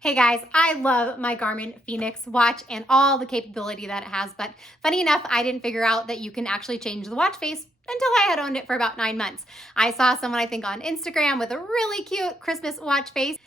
Hey guys, I love my Garmin Fenix watch and all the capability that it has, but funny enough, I didn't figure out that you can actually change the watch face until I had owned it for about 9 months. I saw someone, I think, on Instagram with a really cute Christmas watch face,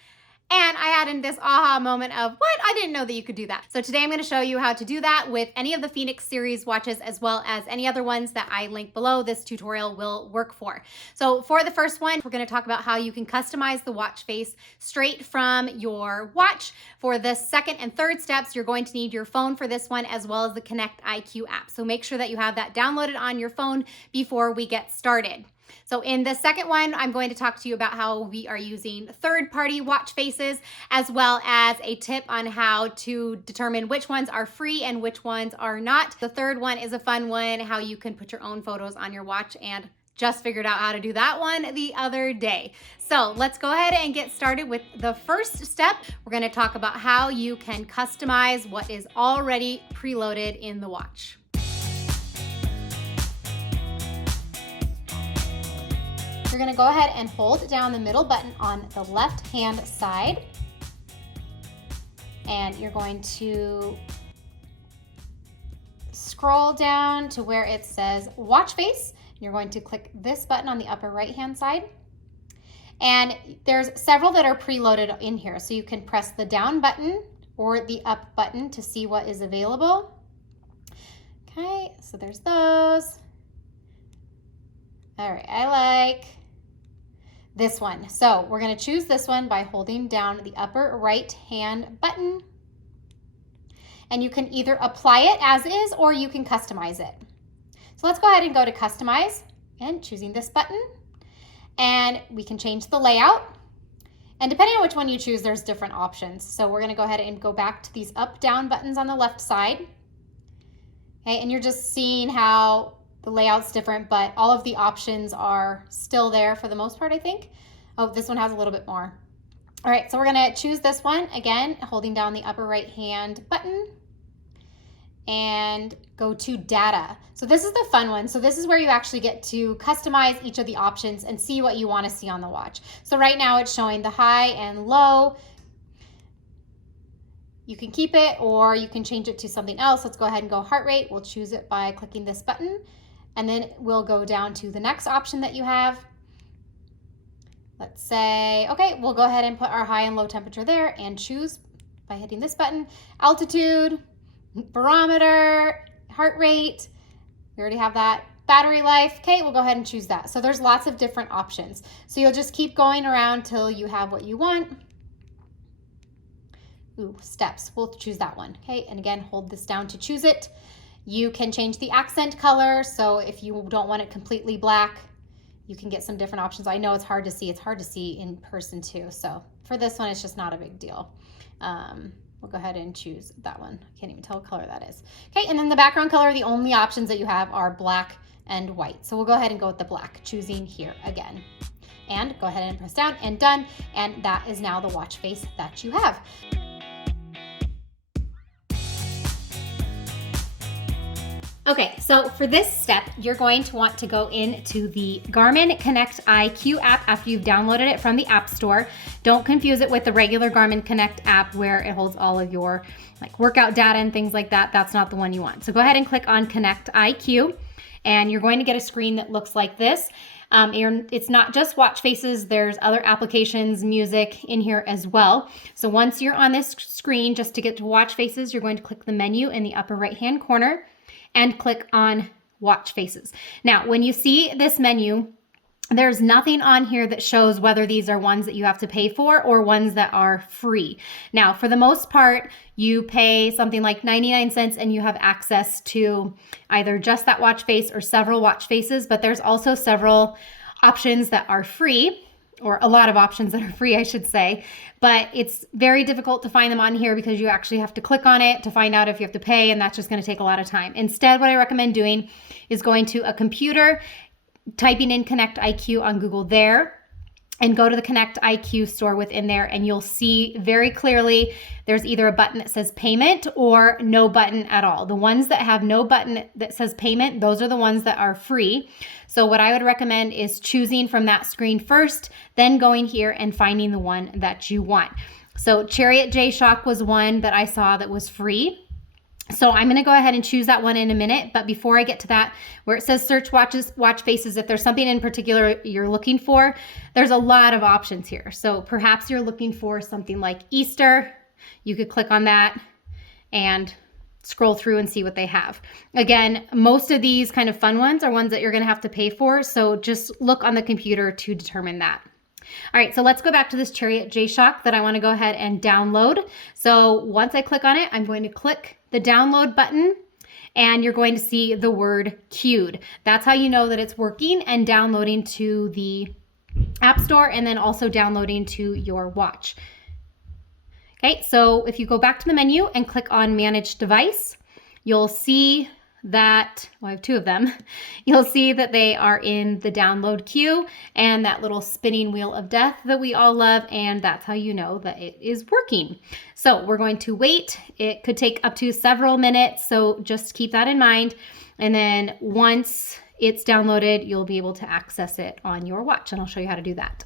and I had in this aha moment of, what? I didn't know that you could do that. So today I'm gonna show you how to do that with any of the Fenix series watches, as well as any other ones that I link below. This tutorial will work for. So for the first one, we're gonna talk about how you can customize the watch face straight from your watch. For the second and third steps, you're going to need your phone for this one, as well as the Connect IQ app. So make sure that you have that downloaded on your phone before we get started. So in the second one, I'm going to talk to you about how we are using third-party watch faces, as well as a tip on how to determine which ones are free and which ones are not. The third one is a fun one, how you can put your own photos on your watch, and just figured out how to do that one the other day. So let's go ahead and get started with the first step. We're going to talk about how you can customize what is already preloaded in the watch. You're gonna go ahead and hold down the middle button on the left-hand side, and you're going to scroll down to where it says watch face. You're going to click this button on the upper right-hand side, and there's several that are preloaded in here. So you can press the down button or the up button to see what is available. Okay, so there's those. All right, I like this one. So we're going to choose this one by holding down the upper right hand button. And you can either apply it as is or you can customize it. So let's go ahead and go to customize and choosing this button. And we can change the layout. And depending on which one you choose, there's different options. So we're going to go ahead and go back to these up down buttons on the left side. Okay, and you're just seeing how the layout's different, but all of the options are still there for the most part, I think. Oh, this one has a little bit more. All right, so we're gonna choose this one, again, holding down the upper right hand button and go to data. So this is the fun one. So this is where you actually get to customize each of the options and see what you wanna see on the watch. So right now it's showing the high and low. You can keep it or you can change it to something else. Let's go ahead and go heart rate. We'll choose it by clicking this button. And then we'll go down to the next option that you have. Let's say, okay, we'll go ahead and put our high and low temperature there and choose by hitting this button, altitude, barometer, heart rate. We already have that. Battery life. Okay, we'll go ahead and choose that. So there's lots of different options. So you'll just keep going around till you have what you want. Ooh, steps. We'll choose that one. Okay, and again, hold this down to choose it. You can change the accent color, so if you don't want it completely black, you can get some different options. I know it's hard to see. It's hard to see in person too. So for this one, it's just not a big deal. We'll go ahead and choose that one. I can't even tell what color that is. Okay, and then the background color, the only options that you have are black and white. So we'll go ahead and go with the black, choosing here again. And go ahead and press down and done. And that is now the watch face that you have. Okay, so for this step, you're going to want to go into the Garmin Connect IQ app after you've downloaded it from the App Store. Don't confuse it with the regular Garmin Connect app where it holds all of your workout data and things like that. That's not the one you want. So go ahead and click on Connect IQ, and you're going to get a screen that looks like this. It's not just watch faces, there's other applications, music in here as well. So once you're on this screen, just to get to watch faces, you're going to click the menu in the upper right-hand corner and click on watch faces. Now, when you see this menu, there's nothing on here that shows whether these are ones that you have to pay for or ones that are free. Now, for the most part, you pay something like 99 cents and you have access to either just that watch face or several watch faces, but there's also several options that are free, or a lot of options that are free, I should say, but it's very difficult to find them on here because you actually have to click on it to find out if you have to pay, and that's just going to take a lot of time. Instead, what I recommend doing is going to a computer, typing in Connect IQ on Google there, and go to the Connect IQ store within there, and you'll see very clearly there's either a button that says payment or no button at all. The ones that have no button that says payment, those are the ones that are free. So what I would recommend is choosing from that screen first, then going here and finding the one that you want. So Chariot J-Shock was one that I saw that was free. So I'm going to go ahead and choose that one in a minute. But before I get to that, where it says search watch faces, if there's something in particular you're looking for, there's a lot of options here. So perhaps you're looking for something like Easter. You could click on that and scroll through and see what they have. Again, most of these kind of fun ones are ones that you're going to have to pay for. So just look on the computer to determine that. All right, so let's go back to this Chariot J-Shock that I want to go ahead and download. So once I click on it, I'm going to click the download button and you're going to see the word queued. That's how you know that it's working and downloading to the App Store and then also downloading to your watch. Okay, so if you go back to the menu and click on Manage Device, you'll see that, well, I have two of them. You'll see that they are in the download queue and that little spinning wheel of death that we all love, and that's how you know that it is working. So we're going to wait. It could take up to several minutes, so just keep that in mind. And then once it's downloaded, you'll be able to access it on your watch, and I'll show you how to do that.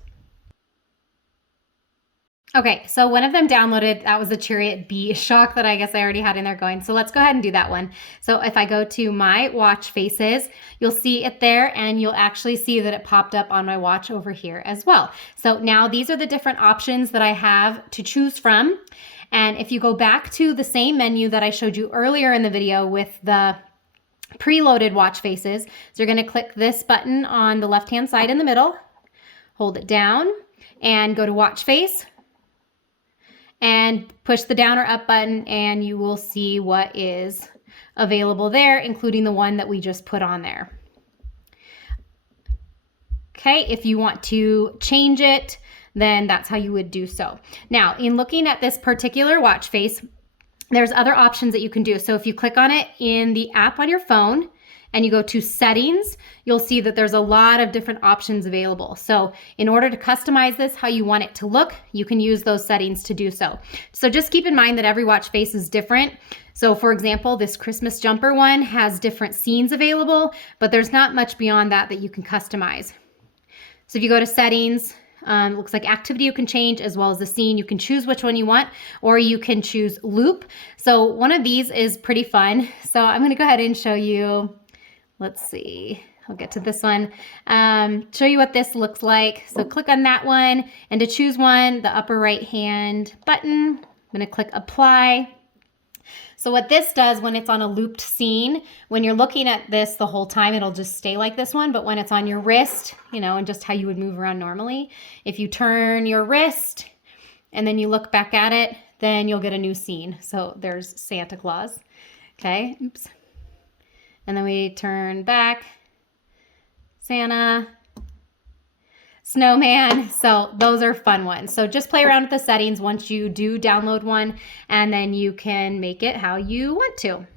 Okay, so one of them downloaded, that was the Chariot B-Shock that I guess I already had in there going. So let's go ahead and do that one. So if I go to my watch faces, you'll see it there and you'll actually see that it popped up on my watch over here as well. So now these are the different options that I have to choose from. And if you go back to the same menu that I showed you earlier in the video with the preloaded watch faces, so you're gonna click this button on the left-hand side in the middle, hold it down and go to watch face, and push the down or up button and you will see what is available there, including the one that we just put on there. Okay, if you want to change it, then that's how you would do so. Now, in looking at this particular watch face, there's other options that you can do. So if you click on it in the app on your phone, and you go to settings, you'll see that there's a lot of different options available. So in order to customize this how you want it to look, you can use those settings to do so. So just keep in mind that every watch face is different. So for example, this Christmas jumper one has different scenes available, but there's not much beyond that that you can customize. So if you go to settings, it looks like activity you can change as well as the scene. You can choose which one you want, or you can choose loop. So one of these is pretty fun. So I'm gonna go ahead and show you. Let's see, I'll get to this one. Show you what this looks like. So click on that one, and to choose one, the upper right hand button, I'm gonna click apply. So what this does when it's on a looped scene, when you're looking at this the whole time, it'll just stay like this one, but when it's on your wrist, you know, and just how you would move around normally, if you turn your wrist and then you look back at it, then you'll get a new scene. So there's Santa Claus, okay, oops. And then we turn back, Santa, snowman. So those are fun ones. So just play around with the settings once you do download one, and then you can make it how you want to.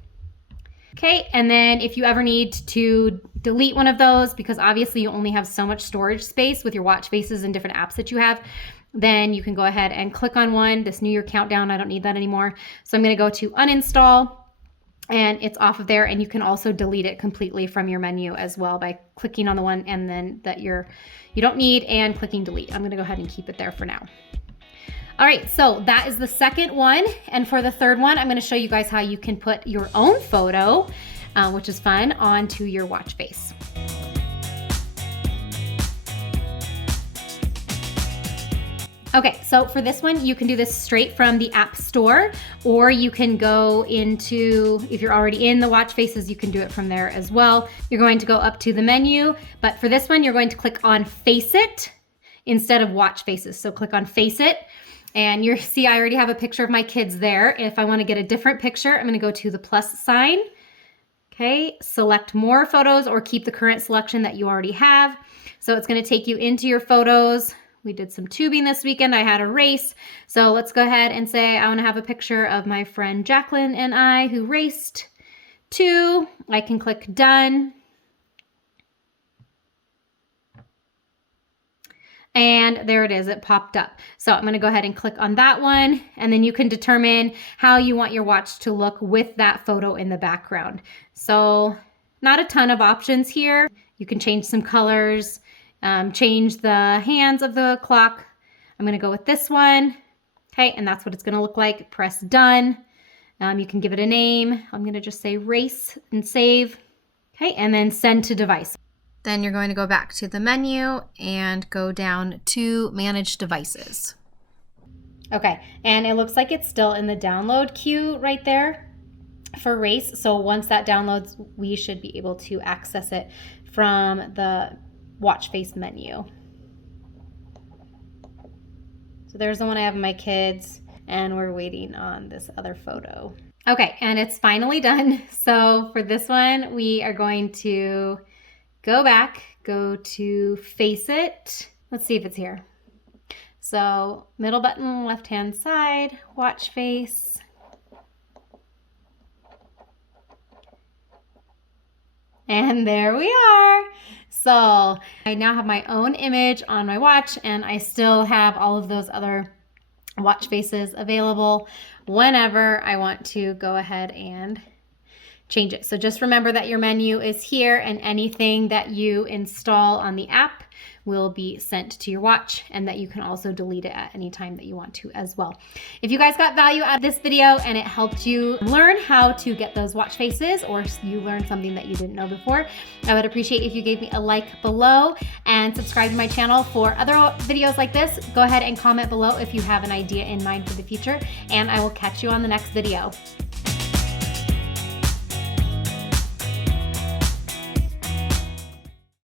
Okay, and then if you ever need to delete one of those, because obviously you only have so much storage space with your watch faces and different apps that you have, then you can go ahead and click on one, this New Year countdown, I don't need that anymore. So I'm gonna go to uninstall, and it's off of there, and you can also delete it completely from your menu as well by clicking on the one and then that you don't need and clicking delete. I'm gonna go ahead and keep it there for now. All right, so that is the second one. And for the third one, I'm gonna show you guys how you can put your own photo, which is fun, onto your watch face. Okay, so for this one, you can do this straight from the App Store, or you can go into, if you're already in the watch faces, you can do it from there as well. You're going to go up to the menu, but for this one, you're going to click on Face It instead of Watch Faces. So click on Face It, and you see I already have a picture of my kids there. If I want to get a different picture, I'm going to go to the plus sign. Okay, select more photos or keep the current selection that you already have. So it's going to take you into your photos. We did some tubing this weekend. I had a race. So let's go ahead and say I want to have a picture of my friend Jacqueline and I who raced too. I can click done. And there it is, it popped up. So I'm gonna go ahead and click on that one, and then you can determine how you want your watch to look with that photo in the background. So not a ton of options here. You can change some colors, change the hands of the clock. I'm gonna go with this one. Okay, and that's what it's gonna look like. Press done. You can give it a name. I'm gonna just say race and save. Okay, and then send to device. Then you're going to go back to the menu and go down to manage devices. Okay, and it looks like it's still in the download queue right there for race. So once that downloads, we should be able to access it from the watch face menu. So there's the one I have of my kids, and we're waiting on this other photo. Okay, and it's finally done. So for this one, we are going to go back, go to face it. Let's see if it's here. So middle button, left-hand side, watch face. And there we are. So I now have my own image on my watch, and I still have all of those other watch faces available whenever I want to go ahead and change it. So just remember that your menu is here, and anything that you install on the app will be sent to your watch, and that you can also delete it at any time that you want to as well. If you guys got value out of this video and it helped you learn how to get those watch faces, or you learned something that you didn't know before, I would appreciate if you gave me a like below and subscribe to my channel for other videos like this. Go ahead and comment below if you have an idea in mind for the future, and I will catch you on the next video.